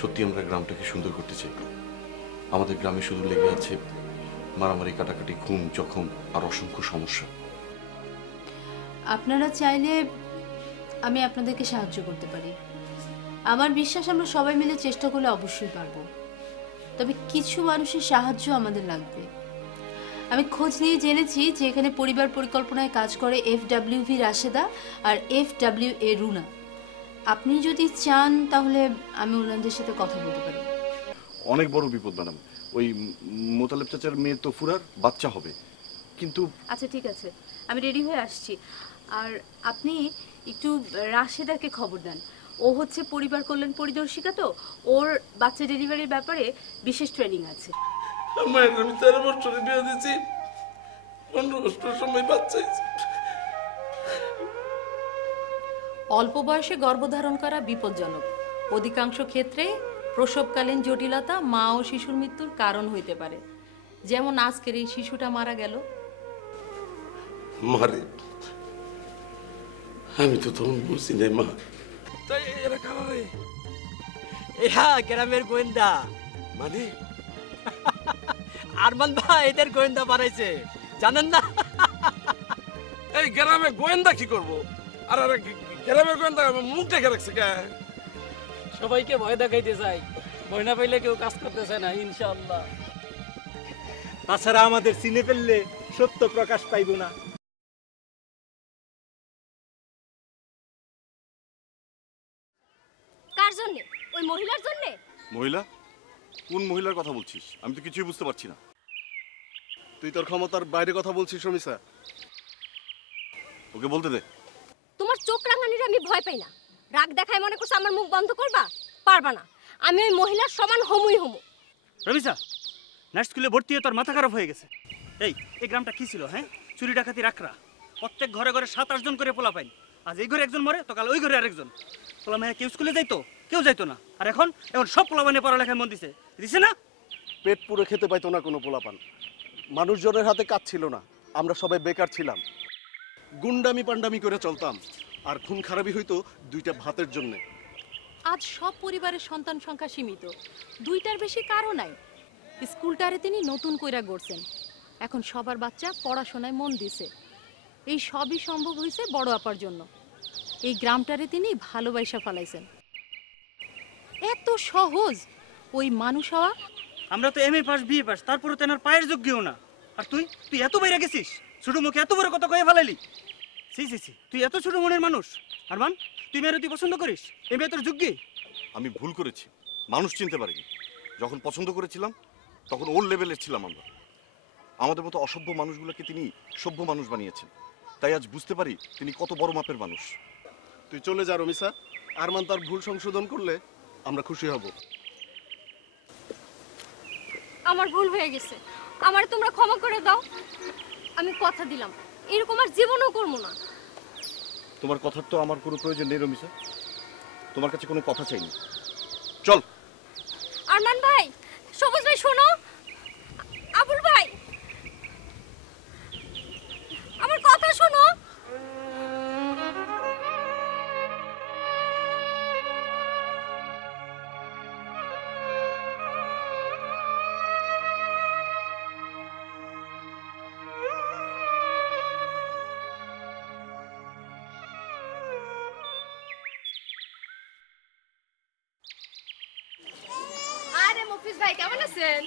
সত্যি আমরা গ্রামটাকে সুন্দর করতে চাই। আমাদের গ্রামে শুধু লেগে আছে মারামারি, কাটাকাটি, খুন, জখম আর অসংখ্য সমস্যা। আপনারা চাইলে আমি আপনাদেরকে সাহায্য করতে পারি। আমার বিশ্বাস আমরা সবাই মিলে চেষ্টা করলে অবশ্যই পারবো। তবে কিছু মানুষের সাহায্য আমাদের লাগবে। আমি খোঁজ নিয়ে জেনেছি যে এখানে পরিবার পরিকল্পনায় কাজ করে FWV রাশেদা আর FWA রুনা। আপনি যদি চান তাহলে আমি ওনাদের সাথে কথা বলতে পারি। অনেক বড় বিপদ ম্যাডাম, ওই মোতালেব চাচার মেয়ে তোফুরার বাচ্চা হবে। কিন্তু আচ্ছা ঠিক আছে, আমি রেডি হয়ে আসছি। আর আপনি একটু রাশেদাকে খবর দেন। ও হচ্ছে পরিবার কল্যাণ পরিদর্শিকা, তো ওর বাচ্চা ডেলিভারির ব্যাপারে বিশেষ ট্রেনিং আছে। আমি 13 বছরে বিয়ে দিয়েছি, 15 বছর সময় বাচ্চা হয়েছে। অল্প বয়সে গর্ভধারণ করা বিপজ্জনক। অধিকাংশ ক্ষেত্রে প্রসবকালীন জটিলতা মা ও শিশুর মৃত্যুর কারণ হইতে পারে। যেমন আজকের এই শিশুটা মারা গেল। মারে আমি তো তখন বুঝি নাই মা। তাই এরা কারা রে? এরা গ্রামের গোয়েন্দা। মানে আরমান ভাই এদের গোয়েন্দা বানাইছে, জানেন না? এই গ্রামে গোয়েন্দা কি করব? আর গ্রামের গোয়েন্দা মুখ দেখে রাখছে কে? সবাইকে ভয় দেখাইতে চাই, ভয় না পাইলে কেউ কাজ করতে চায় না ইনশাআল্লাহ। তাছাড়া আমাদের চিনে ফেললে সত্য প্রকাশ পাইব না। কার জন্য? ওই মহিলার জন্য? মহিলা? কোন মহিলার কথা বলছিস? আমি তো কিছুই বুঝতে পারছি না। তুই তোর ক্ষমতার বাইরে কথা বলছিস শমিসা। ওকে বলতে দে। তোমার চোখ রাঙানির আমি ভয় পাই না। রাগ দেখায় মনে করছ আমার মুখ বন্ধ করবা? পারবা না। আমি ওই মহিলার সমান হমুই হমু। রমিসা, নার্স স্কুলে ভর্তি হয়ে তোর মাথা খারাপ হয়ে গেছে। এই গ্রামটা কি ছিল? হ্যাঁ, চুরি ডাকাতি রাখরা। প্রত্যেক ঘরে ঘরে 7-8 জন করে পোলা পাইন। আজ এই ঘরে একজন মরে, তো কাল ওই ঘরে আরেকজন। পোলা মেয়ে কেউ স্কুলে যাইতো, কেউ যাইতো না। আর এখন সব পোলা মানে পড়ালেখায় মন দিছে না? পেট পুরো খেতে পাইতো না কোনো পোলাপান। মানুষজনের হাতে কাজ ছিল না, আমরা সবাই বেকার ছিলাম। গুন্ডামি পান্ডামি করে চলতাম, আর খুন খারাপি হইতো 2টা ভাতের জন্য। আজ সব পরিবারের সন্তান সংখ্যা সীমিত, 2টার বেশি কারো নাই। স্কুলটারে তিনি নতুন কইরা গড়ছেন। এখন সবার বাচ্চা পড়াশোনায় মন দিছে। এই সবই সম্ভব হয়েছে বড় আপার জন্য। এই গ্রামটারে তিনি ভালোবাসা ফেলাইছেন। এত সহজ ওই মানুষ হওয়া। আমরা তো MA পাস, BA পাস, তারপরে তো এনার পায়ের যোগ্যও না। আর তুই এত বাইরে গেছিস, ছোট মুখে এত বড় কথা কয়ে ফেলাইলি। সি, তুই এত ছোট মনের মানুষ। আরমান, তুই মেয়ের তুই পছন্দ করিস? এই মেয়ে তোর যোগ্য? আমি ভুল করেছি, মানুষ চিনতে পারিনি। যখন পছন্দ করেছিলাম তখন ওর লেভেলের ছিলাম আমরা। আমাদের মতো অসভ্য মানুষগুলোকে তিনি সভ্য মানুষ বানিয়েছেন। তাই আজ বুঝতে পারি তিনি কত বড় মাপের মানুষ। তুই চলে যা রমিসা। আরমান তার ভুল সংশোধন করলে আমরা খুশি হব। আমার ভুল হয়ে গেছে, আমার তোমরা ক্ষমা করে দাও। আমি কথা দিলাম এরকম আর জীবনও করবো না। তোমার কথার তো আমার কোনো প্রয়োজন নেই রমিসা, তোমার কাছে কোনো কথা চাইনি। চল। আরমান ভাই, সবুজ ভাই শোনো, আবুল ভাই আমার কথা শোনো। আরে মফিজ ভাই কেমন আছেন?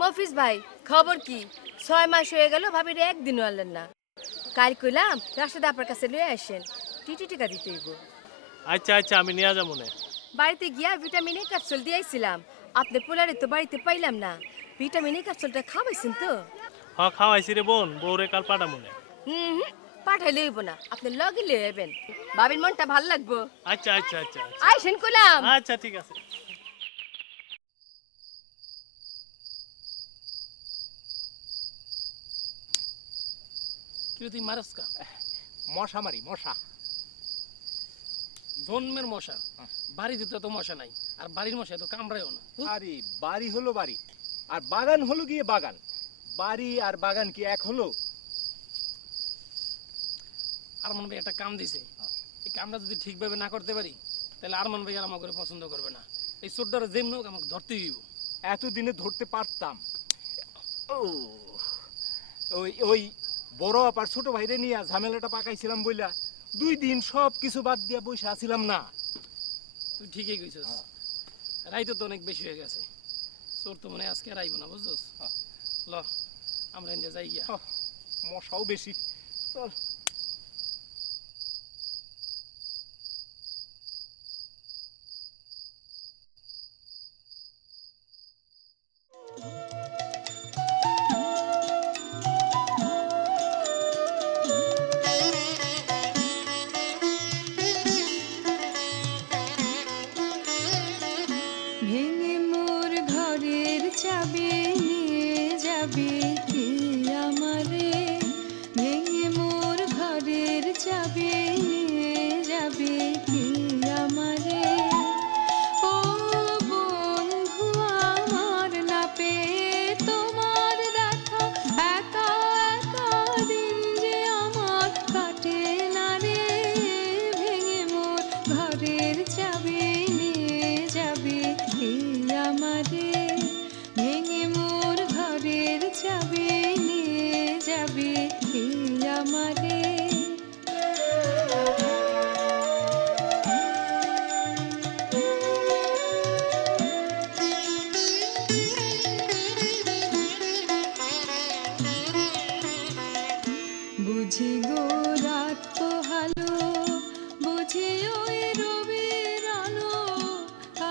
মফিজ ভাই খবর কি? 6 মাস হয়ে গেল ভাবির একদিনও আনলেন না। কাল কইলাম রাশেদ আপনার কাছে লয়ে আসেন, টিটি টিকা দিতে হইব। আচ্ছা আচ্ছা আমি নিয়ে যাবো না। বাড়িতে গিয়া ভিটামিন এ ক্যাপসুল দিয়েছিলাম, আপনি পোলারে তো বাড়িতে পাইলাম না। ভিটামিন এ ক্যাপসুলটা খাওয়াইছেন তো? হ্যাঁ খাওয়াইছি রে বোন, বউরে কাল পাঠাবো না। পাঠাইলে হইব না, আপনি লগে লয়ে যাবেন, ভাবির মনটা ভাল লাগবো। আচ্ছা আচ্ছা আচ্ছা আইসেন কইলাম। আচ্ছা ঠিক আছে। কিন্তু তুই মারস কা? মশা মারি, মশা। জন্মের মশা, বাড়িতে তো এত মশা নাই, আর বাড়ির মশা তো কামড়ায়ও না। আরে বাড়ি হলো বাড়ি, আর বাগান হলো গিয়ে বাগান। বাড়ি আর বাগান কি এক হলো? আরমান ভাই একটা কাম দিছে, এই কামটা যদি ঠিকভাবে না করতে পারি তাহলে আরমান ভাই আর আমাকে পছন্দ করবে না। এই চোরটারা যেমন হোক আমাকে ধরতেই হইব। এতদিনে ধরতে পারতাম। ও ওই ওই বড় আপার ছোট ভাইরে নিয়ে ঝামেলাটা পাকাইছিলাম বইলা 2 দিন সব কিছু বাদ দিয়া বসে আছিলাম না। তুই ঠিকই কইছস, রাইতো তো অনেক বেশি হয়ে গেছে। চোর তো মনে হয় আজকে আর আইব না, বুঝছস? ল আমরা ইন্ডিয়া যাই গিয়া। মশাও বেশি, চল। ভেঙে মোর ঘরের চাবি নিয়ে যাবে কি আমারে? ভেঙে মোর ঘরের চাবি নিয়ে যাবে কি আমারে? ও বন্ধু আমার না পেয়ে তোমার দেখা, একা একা দিন যে আমার কাটে না রে। ভেঙে মোর ঘরের চাবি নিয়ে যাবে কি আমারে? ভেঙে মোর ঘরের চাবি নিয়ে যাবে কি আমারে? বুঝি গো রাত পোহালো, বুঝি ওই রবির আলো,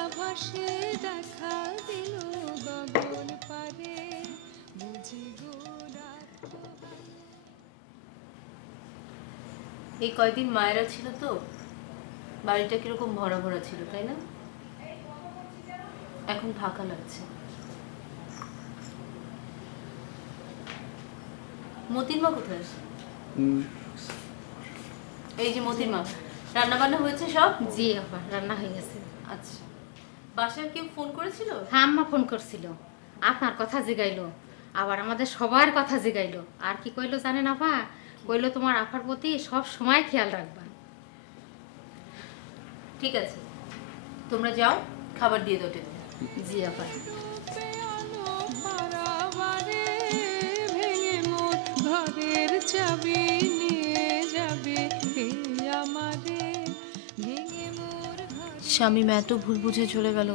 আভাসে দেখা দিল গগন পারে। বুঝি গো রাত এই কয়দিন মায়েরা ছিল তো বাড়িটা কিরকম ভরা ভরা ছিল, তাই না? এখন ফাঁকা লাগছে। মতির মা কোথায়? এই যে মতির মা, রান্না বান্না হয়েছে সব? জি আপা, রান্না হয়ে গেছে। আচ্ছা, বাসায় কেউ ফোন করেছিল? হ্যাঁ আম্মা ফোন করছিল, আপনার কথা জিগাইলো, আবার আমাদের সবার কথা জিগাইলো। আর কি কইলো জানেন আপা? কইলো তোমার আপার প্রতি সব সময় খেয়াল রাখবা। ঠিক আছে, তোমরা যাও, খাবার দিয়ে দাও টেবিলে। জি আপা। পারাবারে ভেঙে মোর ঘরের চাবি নিয়ে যাবে কি আমারে? ভেঙে মোর ঘর শামীম এত ভুল বুঝে চলে গেল,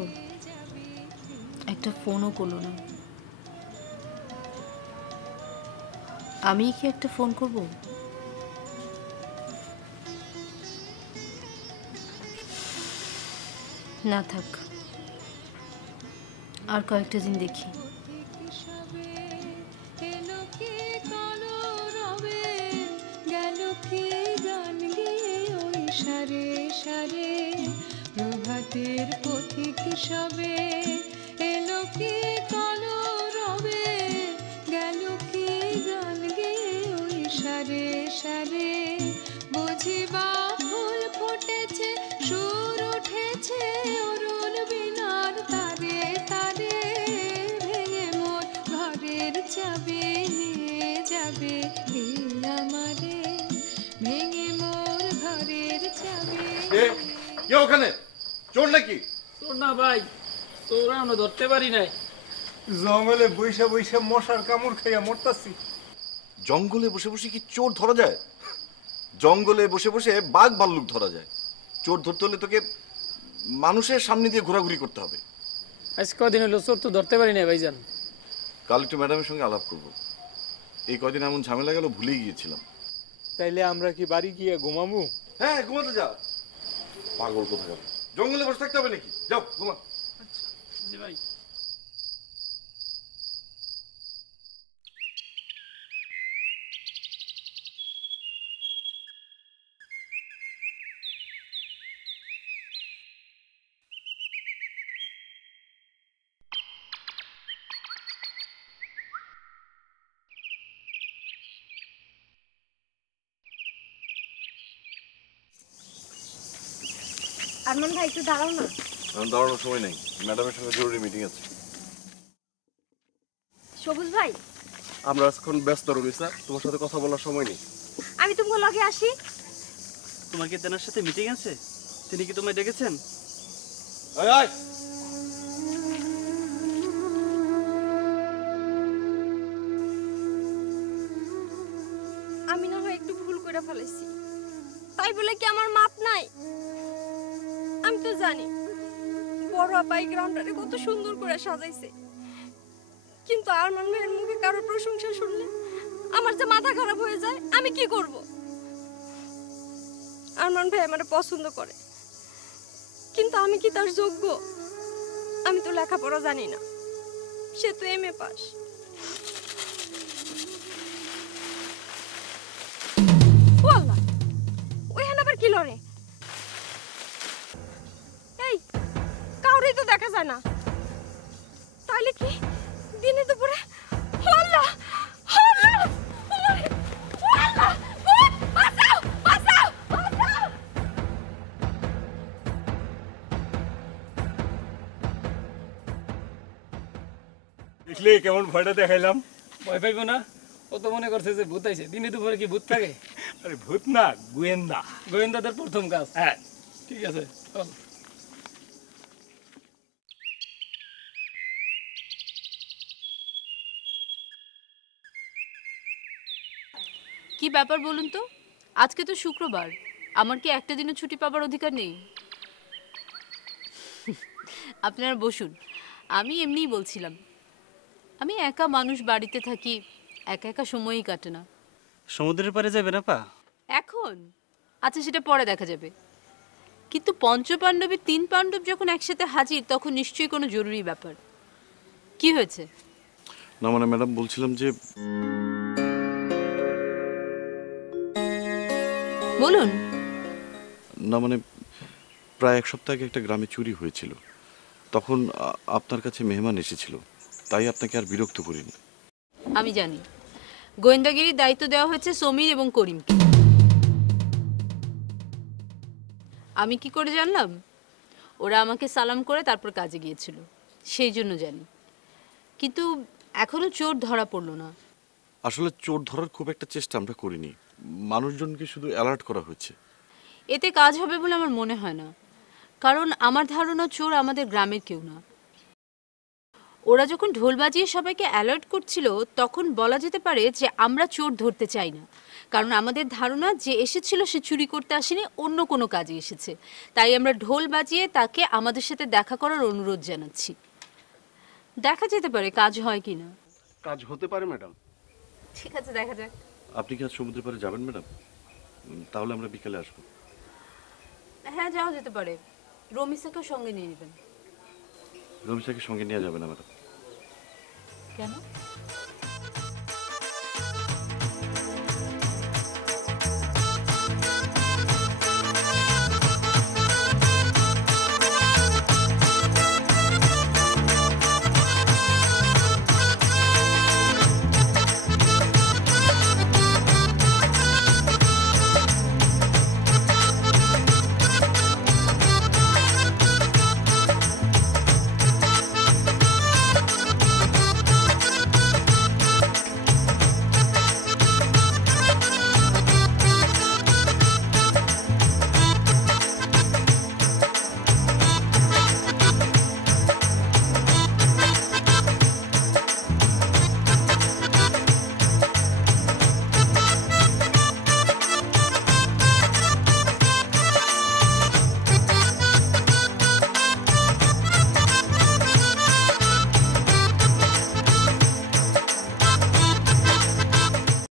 একটা ফোনও করলো না। আমি কি একটা ফোন করব? না থাক, আর কয়েকটা দিন দেখি। এলো কি কালো রবে, গেল কি গান গিয়ে ওই সারে সারে, প্রভাতের পথিক সবে। এলো কি কালো ওখানে চোর নাকি? তোর না ভাই, তোরা আমরা ধরতে পারি নাই। জঙ্গলে বৈশা বৈশা মশার কামড় খাইয়া মরতাছি। জঙ্গলে বসে বসে কি চোর ধরা যায়? জঙ্গলে বসে বসে বাঘ ভাল্লুক ধরা যায়। চোর ধরতে হলে তোকে মানুষের সামনে দিয়ে ঘোরাঘুরি করতে হবে। আজ কদিন হলো চোর তো ধরতে পারি নাই ভাইজান। কাল একটু ম্যাডামের সঙ্গে আলাপ করব। এই কদিন এমন ঝামেলা গেল, ভুলেই গিয়েছিলাম। তাইলে আমরা কি বাড়ি গিয়ে ঘুমাবো? হ্যাঁ, ঘুমাতে যা। পাগল কোথাকার, জঙ্গলে বসে থাকতে হবে নাকি? যাও ঘুমা। জি ভাই। আরমান ভাই একটু দাঁড়াও না। এখন দাঁড়ানোর সময় নেই, ম্যাডামের সঙ্গে জরুরি মিটিং আছে। সবুজ ভাই, আমরা এখন ব্যস্ত রমিসা, তোমার সাথে কথা বলার সময় নেই। আমি তোমার লগে আসি। তোমার কি তেনার সাথে মিটিং আছে? তিনি কি তোমায় ডেকেছেন? আমি না হয় একটু ভুল করে ফেলেছি, তাই বলে কি আমার মাপ নাই? আমি তো জানি বড় আপা এই গ্রাউন্ডটারে কত সুন্দর করে সাজাইছে, কিন্তু আরমান ভাইয়ের মুখে কারোর প্রশংসা শুনলে আমার যে মাথা খারাপ হয়ে যায়। আমি কি করব? আরমান ভাই আমার পছন্দ করে, কিন্তু আমি কি তার যোগ্য? আমি তো লেখাপড়া জানি না, সে তো এমএ পাস। ওয়াল্লাহ, ওইখানে আবার কি লড়ে? এই কাউরেই তো দেখা যায় না, তাইলে কি দিনে দুপুরে? আল্লাহ আল্লাহ আল্লাহ, বাঁচাও বাঁচাও বাঁচাও! দেখলে কেমন ভয়টা দেখাইলাম? ভয় পাইবো না? ও তো মনে করছে যে ভূত আইছে। দিনে দুপুরে কি ভূত থাকে? আরে ভূত না, গোয়েন্দা। গোয়েন্দাদের প্রথম কাজ। হ্যাঁ, ঠিক আছে, চল। কি ব্যাপার বলুন তো? আজকে তো শুক্রবার, আমার কি একটা দিনও ছুটি পাবার অধিকার নেই? আপনারা বসুন, আমি এমনিই বলছিলাম, আমি একা মানুষ, বাড়িতে থাকি, একা একা সময়ই কাটে না। সমুদ্রের পাড়ে যাবে না পা? এখন? আচ্ছা, সেটা পরে দেখা যাবে। কিন্তু পঞ্চপাণ্ডবের 3 পাণ্ডব যখন একসাথে হাজির, তখন নিশ্চয়ই কোনো জরুরি ব্যাপার। কি হয়েছে? না মানে ম্যাডাম, বলছিলাম যে বলুন। না মানে প্রায় 1 সপ্তাহ আগে একটা গ্রামে চুরি হয়েছিল। তখন আপনার কাছে মেহমান এসেছিল, তাই আপনাকে আর বিরক্ত করিনি। আমি জানি গোয়েন্দাগিরির দায়িত্ব দেওয়া হয়েছে সমীর এবং করিমকে। আমি কি করে জানলাম? ওরা আমাকে সালাম করে তারপর কাজে গিয়েছিল, সেই জন্য জানি। কিন্তু এখনো চোর ধরা পড়লো না। আসলে চোর ধরার খুব একটা চেষ্টা আমরা করিনি, মানুষজনকে শুধু অ্যালার্ট করা হয়েছে। এতে কাজ হবে বলে আমার মনে হয় না, কারণ আমার ধারণা চোর আমাদের গ্রামের কেউ না। ওরা যখন ঢোল বাজিয়ে সবাইকে অ্যালার্ট করছিল, তখন বলা যেতে পারে যে আমরা চোর ধরতে চাই না, কারণ আমাদের ধারণা যে এসেছিল সে চুরি করতে আসেনি, অন্য কোনো কাজে এসেছে। তাই আমরা ঢোল বাজিয়ে তাকে আমাদের সাথে দেখা করার অনুরোধ জানাচ্ছি। দেখা যেতে পারে কাজ হয় কিনা। কাজ হতে পারে ম্যাডাম। ঠিক আছে, দেখা যাক। আপনি কি আজ সমুদ্রের পাড়ে যাবেন ম্যাডাম? তাহলে আমরা বিকালে আসবো। হ্যাঁ, যাওয়া যেতে পারে। রমিসাকেও সঙ্গে নিয়ে নেবেন। রমিসাকে সঙ্গে নিয়ে যাবে না ম্যাডাম। কেন?